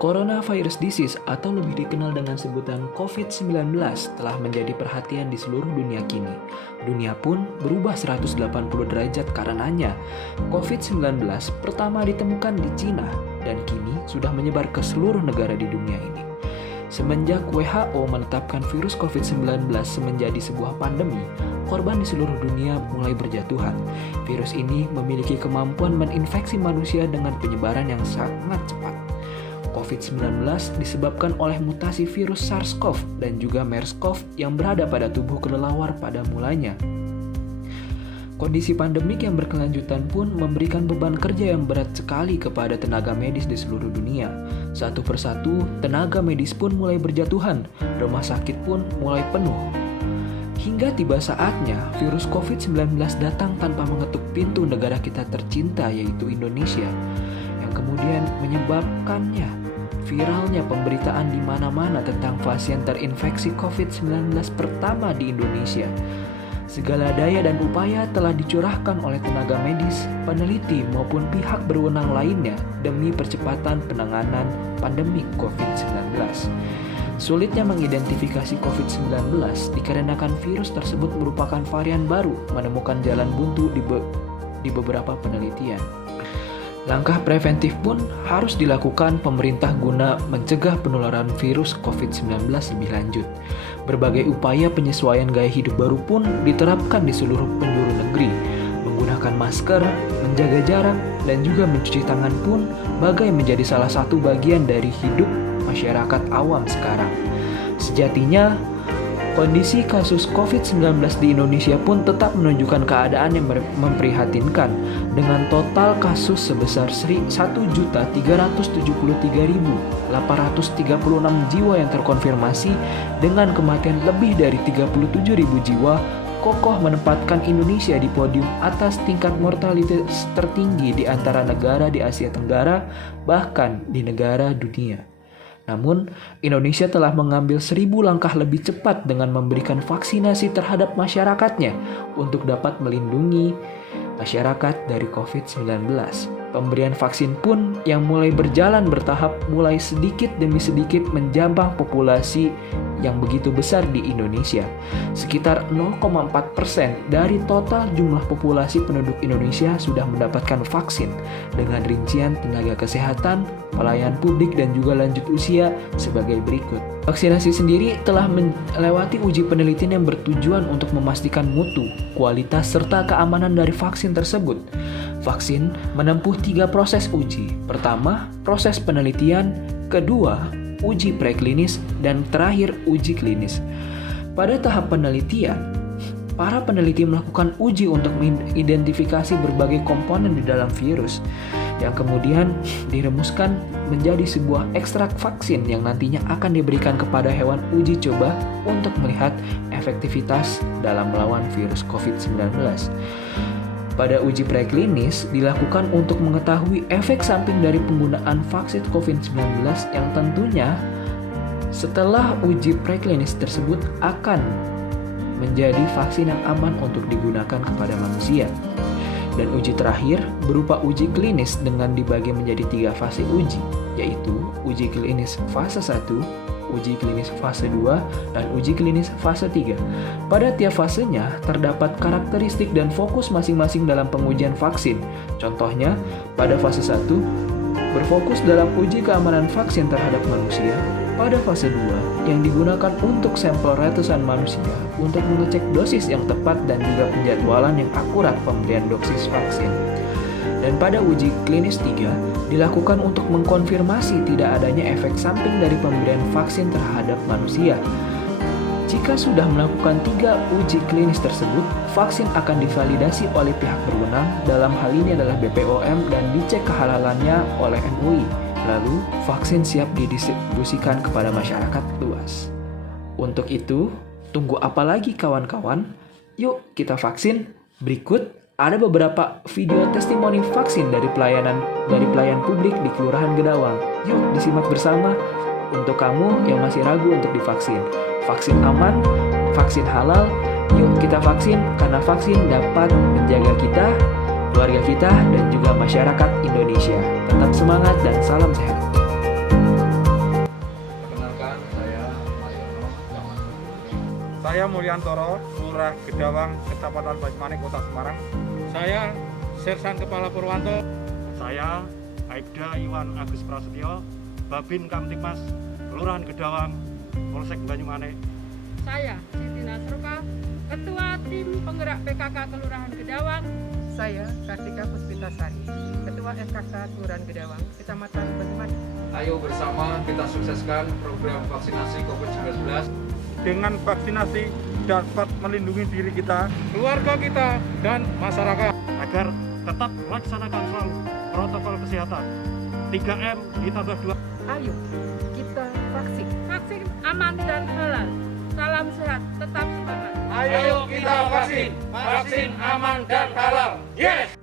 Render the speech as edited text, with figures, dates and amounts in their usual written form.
Coronavirus disease atau lebih dikenal dengan sebutan COVID-19 telah menjadi perhatian di seluruh dunia kini. Dunia pun berubah 180 derajat karenanya. COVID-19 pertama ditemukan di Cina dan kini sudah menyebar ke seluruh negara di dunia ini. Semenjak WHO menetapkan virus COVID-19 menjadi sebuah pandemi, korban di seluruh dunia mulai berjatuhan. Virus ini memiliki kemampuan menginfeksi manusia dengan penyebaran yang sangat cepat. COVID-19 disebabkan oleh mutasi virus SARS-CoV dan juga MERS-CoV yang berada pada tubuh kelelawar pada mulanya. Kondisi pandemik yang berkelanjutan pun memberikan beban kerja yang berat sekali kepada tenaga medis di seluruh dunia. Satu persatu, tenaga medis pun mulai berjatuhan, rumah sakit pun mulai penuh. Hingga tiba saatnya virus COVID-19 datang tanpa mengetuk pintu negara kita tercinta yaitu Indonesia, yang kemudian menyebabkannya viralnya pemberitaan di mana-mana tentang pasien terinfeksi COVID-19 pertama di Indonesia. Segala daya dan upaya telah dicurahkan oleh tenaga medis, peneliti maupun pihak berwenang lainnya demi percepatan penanganan pandemi COVID-19. Sulitnya mengidentifikasi COVID-19 dikarenakan virus tersebut merupakan varian baru menemukan jalan buntu di beberapa penelitian. Langkah preventif pun harus dilakukan pemerintah guna mencegah penularan virus COVID-19 lebih lanjut. Berbagai upaya penyesuaian gaya hidup baru pun diterapkan di seluruh penjuru negeri. Menggunakan masker, menjaga jarak, dan juga mencuci tangan pun bagai menjadi salah satu bagian dari hidup masyarakat awam sekarang. Sejatinya, kondisi kasus COVID-19 di Indonesia pun tetap menunjukkan keadaan yang memprihatinkan dengan total kasus sebesar 1.373.836 jiwa yang terkonfirmasi dengan kematian lebih dari 37.000 jiwa, kokoh menempatkan Indonesia di podium atas tingkat mortalitas tertinggi di antara negara di Asia Tenggara, bahkan di negara dunia. Namun, Indonesia telah mengambil 1.000 langkah lebih cepat dengan memberikan vaksinasi terhadap masyarakatnya untuk dapat melindungi masyarakat dari COVID-19. Pemberian vaksin pun yang mulai berjalan bertahap mulai sedikit demi sedikit menjamah populasi yang begitu besar di Indonesia. Sekitar 0,4% dari total jumlah populasi penduduk Indonesia sudah mendapatkan vaksin dengan rincian tenaga kesehatan, pelayan publik dan juga lanjut usia sebagai berikut. Vaksinasi sendiri telah melewati uji penelitian yang bertujuan untuk memastikan mutu, kualitas serta keamanan dari vaksin tersebut. Vaksin menempuh 3 proses uji. Pertama, proses penelitian, kedua, uji preklinis, dan terakhir uji klinis. Pada tahap penelitian, para peneliti melakukan uji untuk mengidentifikasi berbagai komponen di dalam virus yang kemudian diremuskan menjadi sebuah ekstrak vaksin yang nantinya akan diberikan kepada hewan uji coba untuk melihat efektivitas dalam melawan virus COVID-19. Pada uji preklinis dilakukan untuk mengetahui efek samping dari penggunaan vaksin COVID-19 yang tentunya setelah uji preklinis tersebut akan menjadi vaksin yang aman untuk digunakan kepada manusia. Dan uji terakhir berupa uji klinis dengan dibagi menjadi 3 fase uji, yaitu uji klinis fase 1, uji klinis fase 2, dan uji klinis fase 3. Pada tiap fasenya terdapat karakteristik dan fokus masing-masing dalam pengujian vaksin. Contohnya, pada fase 1 berfokus dalam uji keamanan vaksin terhadap manusia. Pada fase 2 yang digunakan untuk sampel ratusan manusia untuk mengecek dosis yang tepat dan juga penjadwalan yang akurat pemberian dosis vaksin. Dan pada uji klinis 3 dilakukan untuk mengkonfirmasi tidak adanya efek samping dari pemberian vaksin terhadap manusia. Jika sudah melakukan 3 uji klinis tersebut, vaksin akan divalidasi oleh pihak berwenang, dalam hal ini adalah BPOM, dan dicek kehalalannya oleh MUI. Lalu, vaksin siap didistribusikan kepada masyarakat luas. Untuk itu, tunggu apa lagi kawan-kawan? Yuk kita vaksin. Berikut ada beberapa video testimoni vaksin dari pelayan publik di Kelurahan Gedawang. Yuk disimak bersama untuk kamu yang masih ragu untuk divaksin. Vaksin aman, vaksin halal. Yuk kita vaksin karena vaksin dapat menjaga kita, keluarga kita, dan juga masyarakat Indonesia. Tetap semangat dan salam sehat. Mulyantoro, Lurah Gedawang, Kecamatan Banyumanik, Kota Semarang. Saya Sersan Kepala Purwanto. Saya Aibda Iwan Agus Prasetyo, Babin Kamtipmas, Kelurahan Gedawang, Polsek Banyumanik. Saya Siti Nasroka, Ketua Tim Penggerak PKK Kelurahan Gedawang. Saya Kartika Puspitasari, Ketua SKK Kelurahan Gedawang, Kecamatan Banyumanik. Ayo bersama kita sukseskan program vaksinasi COVID-19. Dengan vaksinasi dapat melindungi diri kita, Keluarga kita dan masyarakat. Agar tetap laksanakan selalu protokol kesehatan. 3M ditambah 2. Ayo kita vaksin. Vaksin aman dan halal. Salam sehat, tetap semangat. Ayo kita vaksin aman dan halal. Yes!